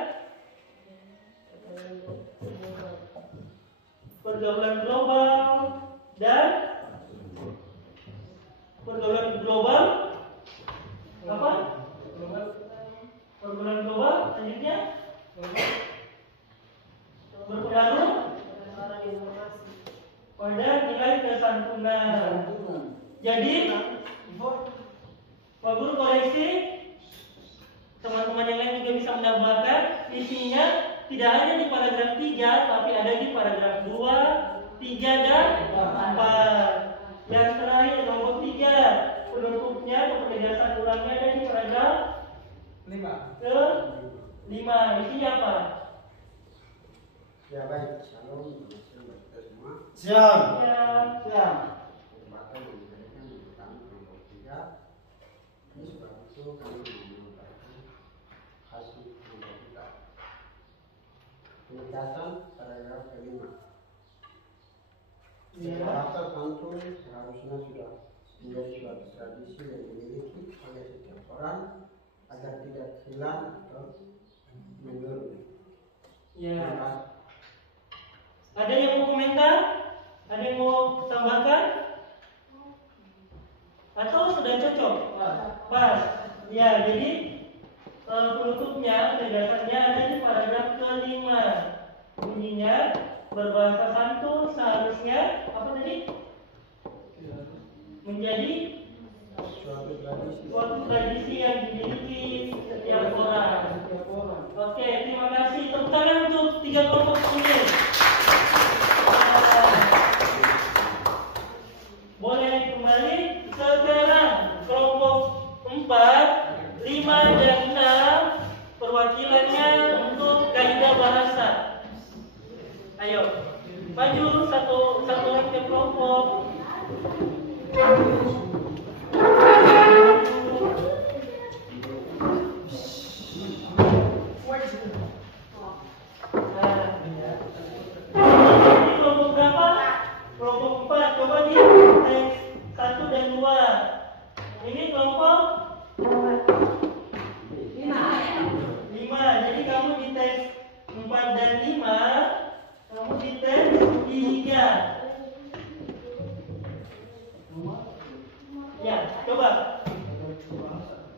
pergaulan global dan pergaulan global apa? Pergaulan global selanjutnya berpengaruh pada nilai kesantunan. Jadi Pak Guru koreksi, teman-teman yang lain juga bisa menambahkan. Isinya tidak hanya di paragraf 3, tapi ada di paragraf 2, 3, dan 4. Yang terakhir nomor 3, penutupnya atau penegasan ulangnya ada di paragraf 5. ke-5. Isinya apa? Ya baik, shalom kita semua. Siap. Siap. Kesempatan yang diberikan untuk kami kelompok 3. Ini sebab itu kami menyampaikan hasil kelompok kita. Penegasan paragraf ke-5. Kata pantun seharusnya sudah menjadi suatu tradisi yang dimiliki oleh setiap orang agar tidak hilang atau menurun. Ya. Ada yang mau komentar? Ada yang mau tambahkan? Atau sudah cocok? Pas. Ya, jadi penutupnya, penegasannya ada di paragraf ke-5. Bunyinya berbahasa santun seharusnya apa tadi? Menjadi suatu tradisi yang dimiliki setiap orang. Oke, terima kasih. Tepuk tangan untuk 3 kelompok ini. Boleh kembali sekarang kelompok 4, 5 dan 6 perwakilannya untuk kaidah bahasa. Ayo, maju satu lagi kelompok. Ini kelompok berapa? Kelompok 4. Coba di teks 1 dan 2. Ini kelompok 5. Jadi kamu di teks 4 dan 5, kamu di teks 3. Ya, coba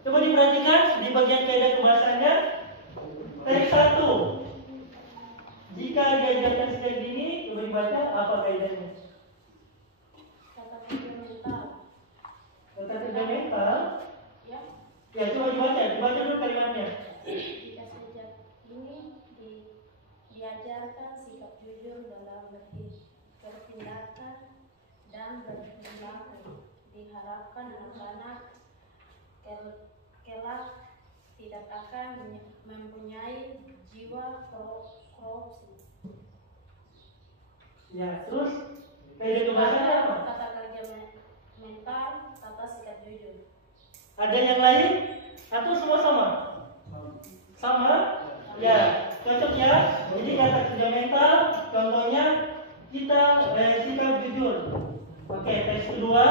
diperhatikan di bagian kaidah kebahasaannya. Teks 1. Jika diajarkan sejak dini, coba dibaca apa kaidahnya? Kata fundamental. Kata fundamental. Ya. Ya, coba dibaca dulu kalimatnya. Jika sejak ini diajarkan sikap jujur dalam bertindakan dan berperilaku, diharapkan anak-anak kelak tidak akan mempunyai jiwa korupsi. Ya, terus kaidah kebahasaannya apa? Kata kerja mental, kata sikap jujur. Ada yang lain? Atau semua sama? Sama? Ya, cocok ya. Jadi kata kerja mental, contohnya kita sikap jujur. Oke, teks kedua.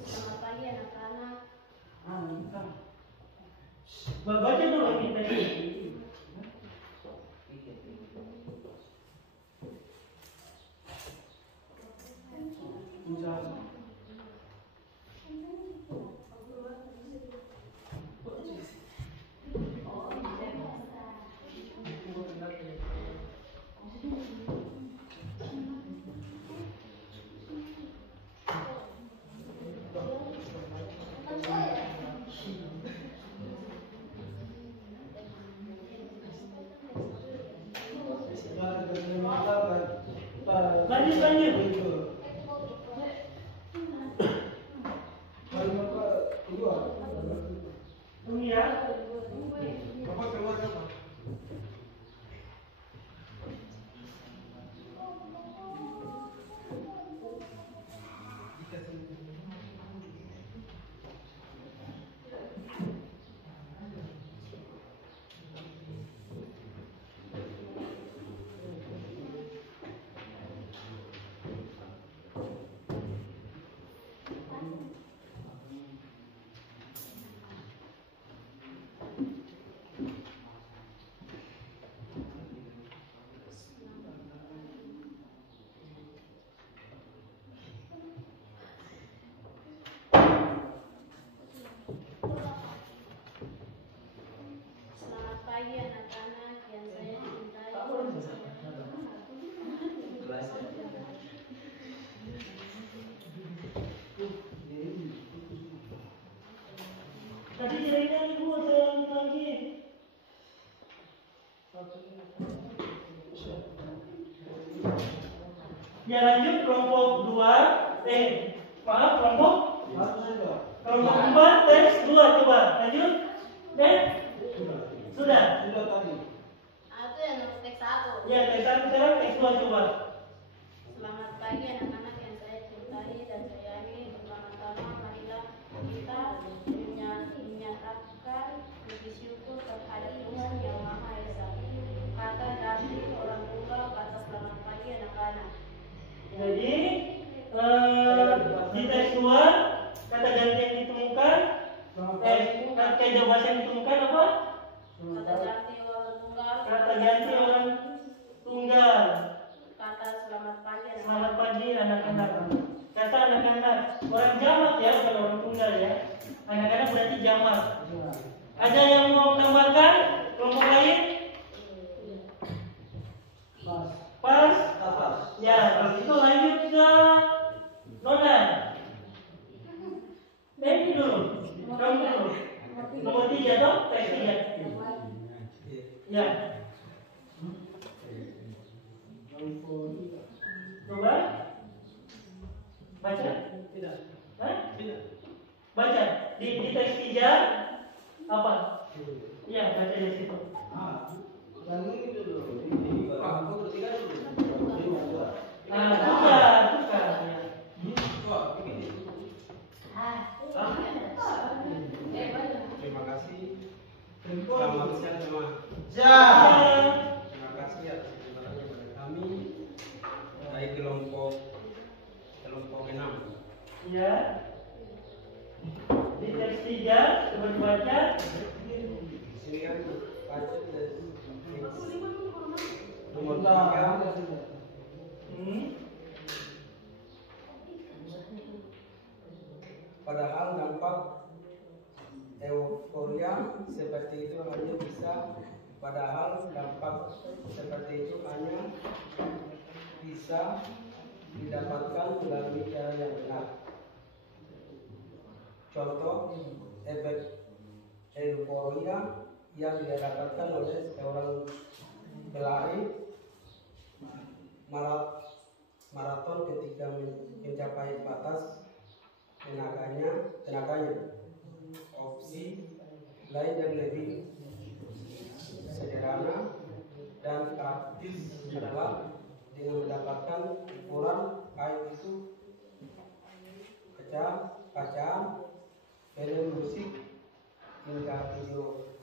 Selamat pagi anak-anak. Baca dulu ini tadi. Lanjut. Tunggu ya. Maaf, kelompok 4 tes 2, coba lanjut. Sudah. Itu yang teks 1. Ya, tes 1 sekarang, tes 2 coba. Selamat pagi anak-anak yang saya cintai dan sayangi. Pertama-tama marilah kita menyatakan puji syukur terhadap Tuhan yang Maha Esa. Kata ganti orang tua, kata selamat pagi anak-anak. Jadi di tes 2 kata ganti yang ditemukan, kata bahasa yang ditemukan apa? Kata ganti orang tunggal. Kata ganti orang tunggal. Kata selamat pagi anak-anak. Selamat pagi anak-anak. Kata anak-anak, orang jamak ya, bukan orang tunggal ya. Anak-anak berarti jamak. Ada yang mau menambahkan? Kelompok lain? Pas? Ya, kalau itu lanjut ke Nona. Ini dulu. Kamu dulu. Nomor 3 dong, tes 3. Ya. Coba. Baca. Tidak. Hah? Tidak. Baca. Di tes 3 apa? Iya, baca di situ. Terima kasih. Selamat siang semua. Terima kasih atas kebenarannya pada kami dari kelompok 6. Ya. Di tes 3 coba dibaca. Di sini kan baca dari nomor 3. Padahal nampak euforia seperti itu hanya bisa didapatkan melalui cara yang benar. Contoh efek euforia yang didapatkan oleh seorang pelari maraton ketika mencapai batas tenaganya. Opsi lain yang lebih sederhana dan praktis adalah dengan mendapatkan ukuran baik itu kaca, film musik hingga video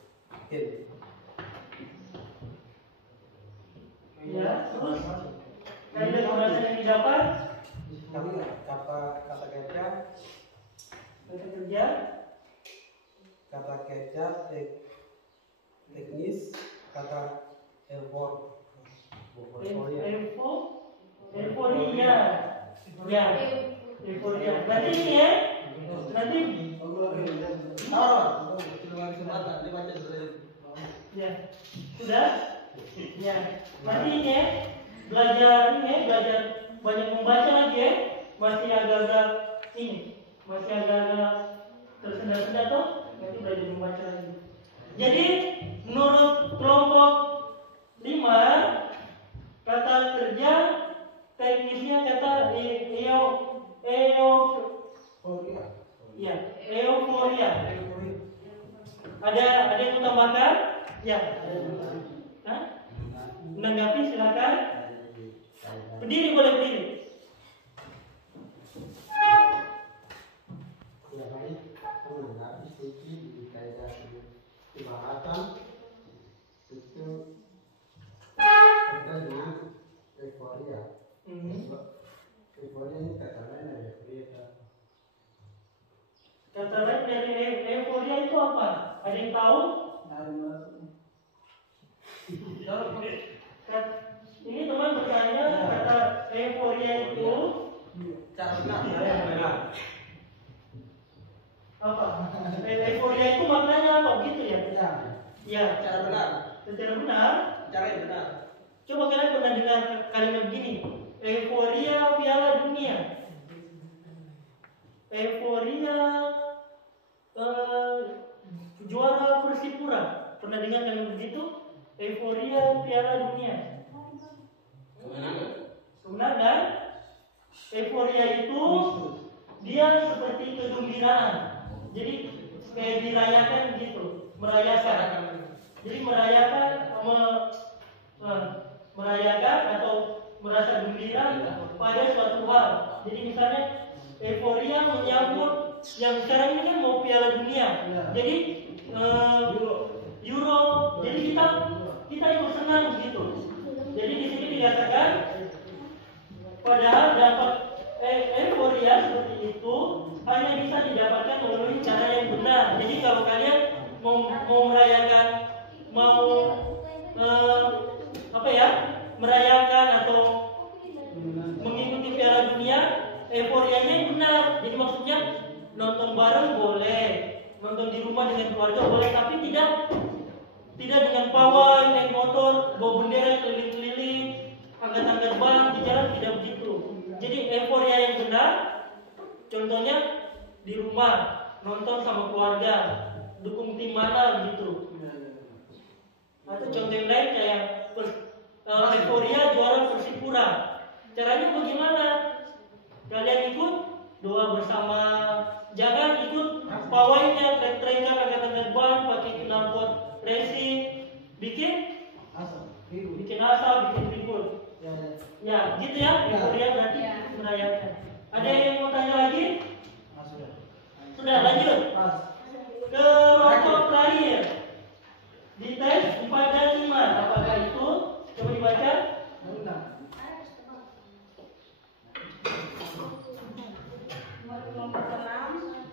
game. Ya, terus kaidah bahasa yang didapat kata kerja teknis, kata euforia. Ya, euforia. Berarti ini ya. Nanti ya, sudah? Ya, nanti ini ya, belajar banyak membaca lagi ya. Masih agak-agak tersendat-sendat toh. Nanti belajar membaca lagi. Jadi menurut kelompok 5 kata kerja teknisnya kata euforia. Ada yang mau tambahkan? Ya. Hah? Menanggapi silakan. Berdiri, boleh berdiri. Ya baik, menanggapi setuju di kaidah kebahatan itu terkait dengan euforia. Euforia ini kata lain dari euforia. Kata lain dari euforia itu apa? Ada yang tahu? Ini teman bertanya kata euforia itu apa? Euforia itu maknanya apa? Gitu ya? Ya. Cara benar. Secara benar. Cara yang benar. Coba kalian pernah dengar kalimat begini? Euforia Piala Dunia. Euforia juara Persipura. Pernah dengar kalimat begitu? Euforia Piala Dunia. Kemenangan? Euforia itu dia seperti kegembiraan. Jadi kayak dirayakan gitu, merayakan. Jadi merayakan atau merasa gembira pada suatu hal. Jadi misalnya euforia menyambut yang sekarang ini kan mau Piala Dunia. Jadi Euro. Jadi kita ikut senang gitu. Jadi di sini dikatakan padahal dapat euforia seperti itu hanya bisa didapatkan melalui cara yang benar. Jadi kalau kalian mau merayakan, merayakan atau mengikuti Piala Dunia, euforianya yang benar. Jadi maksudnya nonton bareng boleh, nonton di rumah dengan keluarga boleh, tapi tidak dengan pawai, naik motor, bawa bendera keliling-keliling, angkat-angkat ban di jalan, tidak begitu. Jadi euforia yang benar, contohnya di rumah nonton sama keluarga, dukung tim mana gitu. Atau contoh yang lain kayak euforia juara Persipura. Caranya bagaimana? Kalian ikut doa bersama, jangan ikut pawainya, trek-trekan, angkat-angkat ban, pakai knalpot racing, bikin asap, bikin ribut. Ya, gitu ya. Euforia berarti merayakan. Ada yang mau tanya lagi? Sudah, lanjut. Kelompok terakhir. Di tes 4 dan 5. Apakah itu? Coba dibaca. Kelompok 6.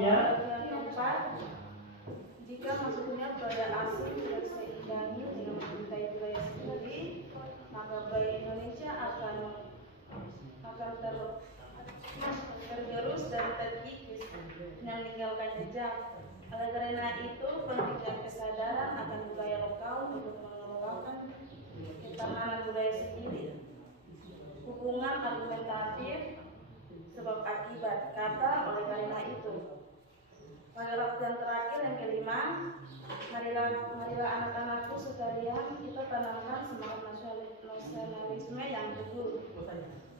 Ya. Keempat, jika masuknya budaya asing yang seimbang dengan mencintai budaya sendiri, maka budaya Indonesia akan tergerus dan terkikis dan meninggalkan jejak. Oleh karena itu, pentingnya kesadaran akan budaya lokal untuk mengembangkan ketahanan budaya sendiri. Hubungan argumentatif sebab akibat kata oleh karena itu. Paragraf yang terakhir yang kelima, marilah anak-anakku sekalian kita tanamkan semangat nasionalisme yang teguh,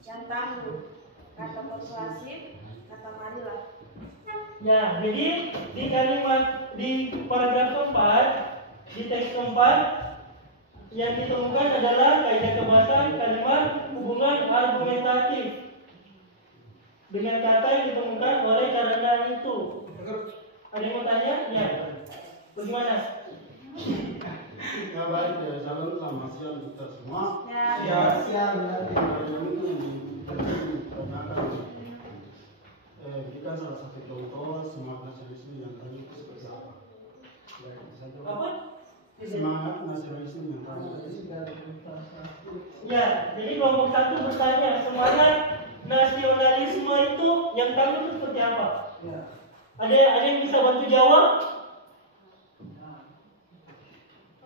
yang tangguh, kata persuasif, kata marilah. Ya, jadi di kalimat di paragraf keempat, di teks keempat yang ditemukan adalah kaidah kebahasaan kalimat hubungan argumentatif dengan kata yang ditemukan oleh karena itu. Ada yang mau tanya? Ya. Bagaimana? Ya baik, salam selamat siang kita semua. Ya. Siang. Kita salah satu contoh semangat nasionalisme yang tadi itu seperti apa? Apa? Semangat nasionalisme yang tadi. Ya, jadi kelompok 1 bertanya semangat nasionalisme itu yang tahu itu seperti apa? Ya. Ada yang bisa bantu jawab?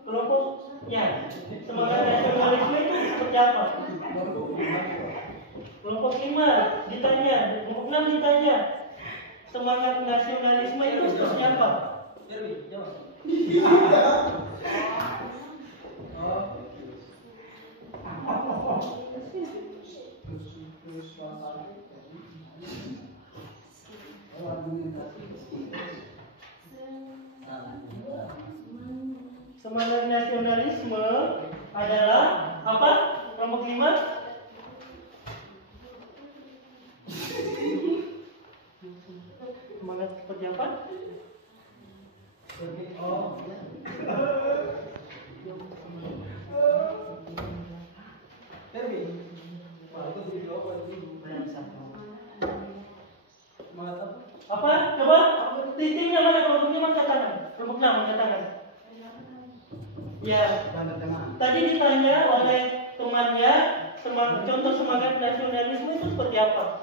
Kelompok ya, semangat nasionalisme itu seperti apa? Kelompok 5 ditanya, kelompok 6 ditanya, semangat nasionalisme itu seperti apa? Semangat nasionalisme adalah apa? Kelompok 5? Semangat seperti apa? Apa? Coba titiknya mana? Kelompok 5 angkat tangan. Kelompok 6 angkat tangan. Ya. Tadi ditanya oleh temannya contoh semangat nasionalisme itu seperti apa?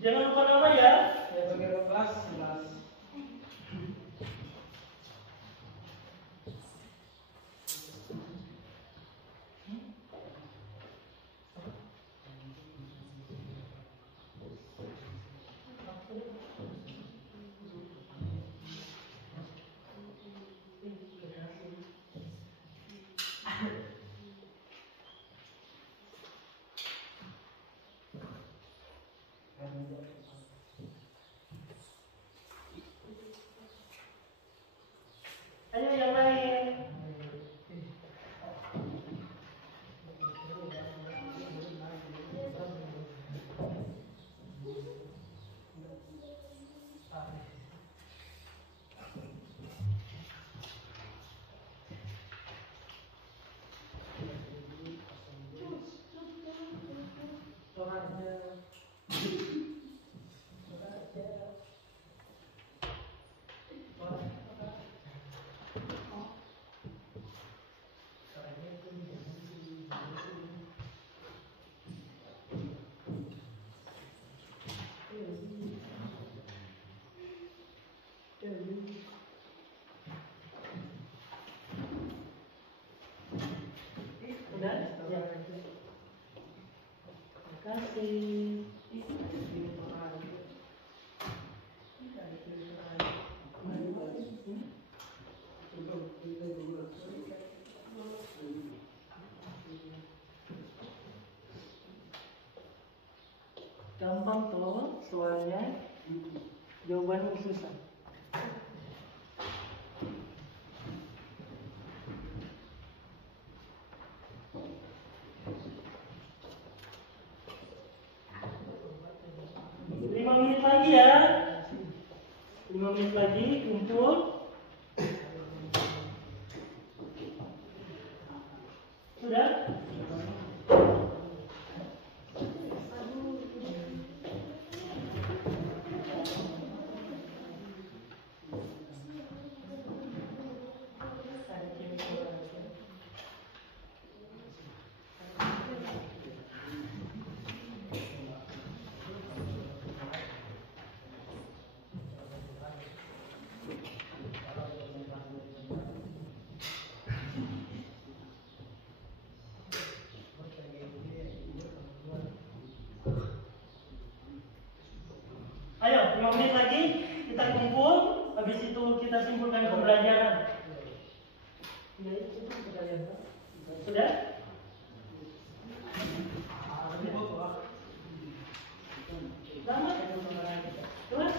Jangan lupa nama ya. Saya bagi kelas 11. Ayo yang lain. Sudah? Ya. Terima kasih. Gampang tuh soalnya, jawabannya susah. Lima menit lagi ya. 5 menit lagi kumpul. Sudah? Ayo, 5 menit lagi kita kumpul, habis itu kita simpulkan pembelajaran. Sudah? Selamat. Terus?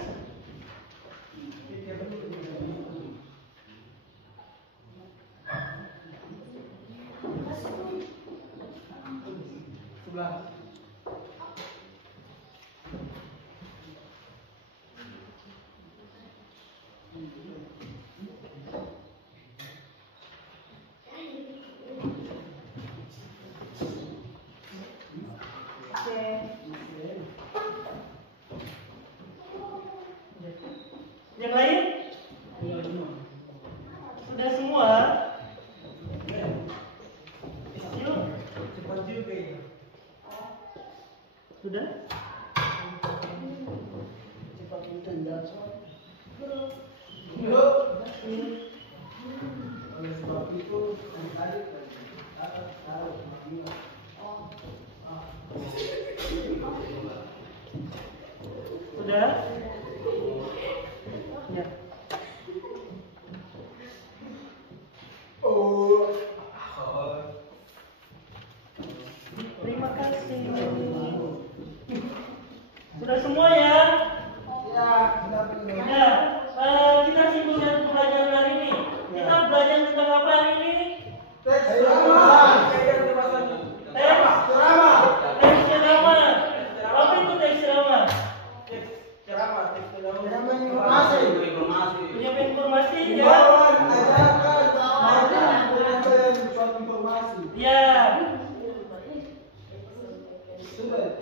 Yang lain? Sudah semua? Yuk. Cepat juga ya. Sudah? Cepat ditendang soal. Oleh sebab itu menarik Sudah? Ya. Terima kasih. Sudah semua ya? ya, benar-benar. Ya. Kita simpulkan pembelajaran hari ini. Kita belajar tentang apa hari ini? Teks Teks ceramah. Apa itu teks ceramah? Punya informasi ya? Ya.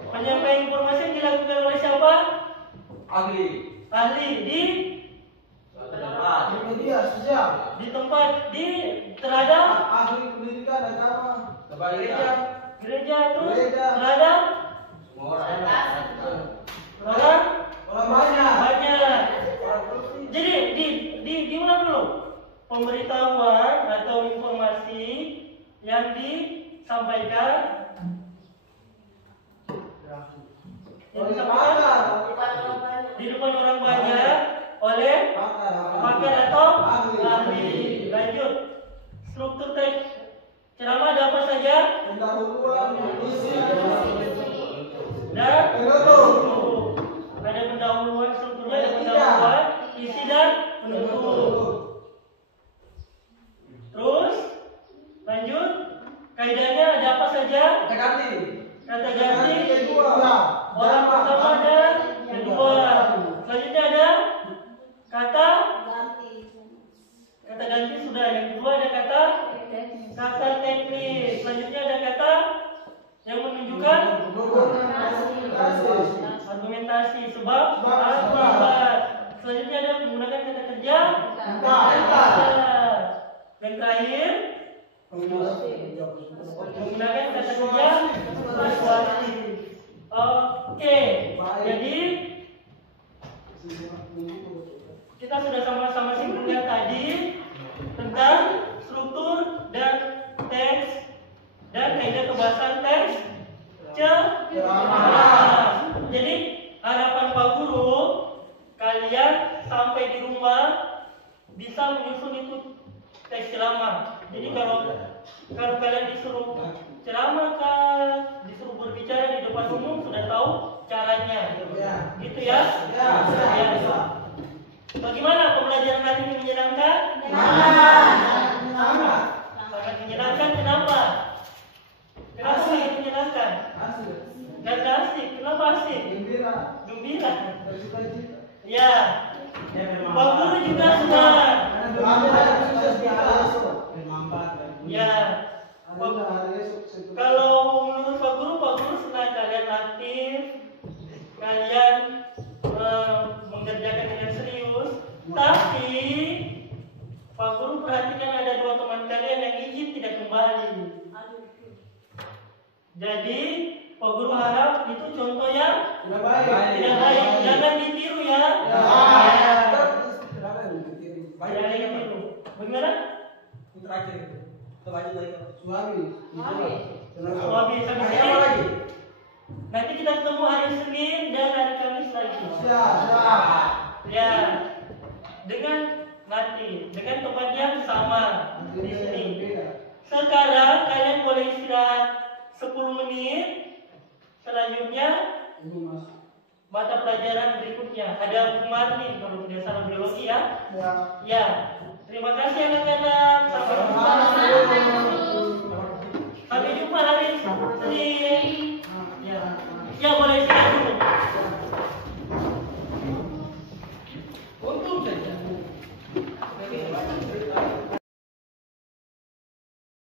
Penyampaian informasi yang dilakukan oleh siapa? Ahli. Ahli di media sosial, di tempat di terhadap ahli pendidikan agama, Gereja. gereja terus Gereja. terhadap Semua orang. Orang banyak. banyak. Orang kursi. Jadi diulang dulu. Pemberitahuan atau informasi yang disampaikan di depan orang banyak oleh pakar atau ahli. Lanjut. Struktur teks ceramah ada apa saja? Pendahuluan, isi, Dan penutup. ada pendahuluan, strukturnya ada pendahuluan, isi dan penutup. Terus lanjut. Kaidahnya ada apa saja? Kata ganti orang pertama dan kedua. Selanjutnya ada kata ganti sudah. Yang kedua ada kata teknis. Selanjutnya ada kata yang menunjukkan argumentasi, sebab akibat. Selanjutnya ada menggunakan kata kerja. Dan terakhir menggunakan kata kerja persuasif. Oke, jadi kita sudah sama-sama simpulkan tadi tentang struktur dan teks dan kaidah kebahasan teks ceramah. Jadi harapan Pak Guru, kalian sampai di rumah bisa menyusun itu teks ceramah. Jadi kalau kalian disuruh ceramah kan, disuruh berbicara di depan umum, sudah tahu caranya. Gitu ya? Ya. Bagaimana pembelajaran hari ini, menyenangkan? Sangat menyenangkan. Kenapa? Kenapa sangat menyenangkan? Gak asik. Kenapa asik? Gembira. Ya. Pak Guru juga senang. Ya. Kalau menurut Pak Guru senang kalian aktif, kalian mengerjakan dengan serius. Tapi Pak Guru perhatikan ada 2 teman kalian yang izin tidak kembali. Jadi Pak Guru harap itu contoh yang tidak baik. Jangan ditiru ya. Jangan ditiru. Beneran? Suami sampai sini. Nanti kita ketemu hari Senin dan hari Kamis lagi. Ya, dengan tempat yang sama di sini. Sekarang kalian boleh istirahat 10 menit. Selanjutnya mata pelajaran berikutnya ada Bung Marni kalau tidak salah biologi ya. Ya. Terima kasih.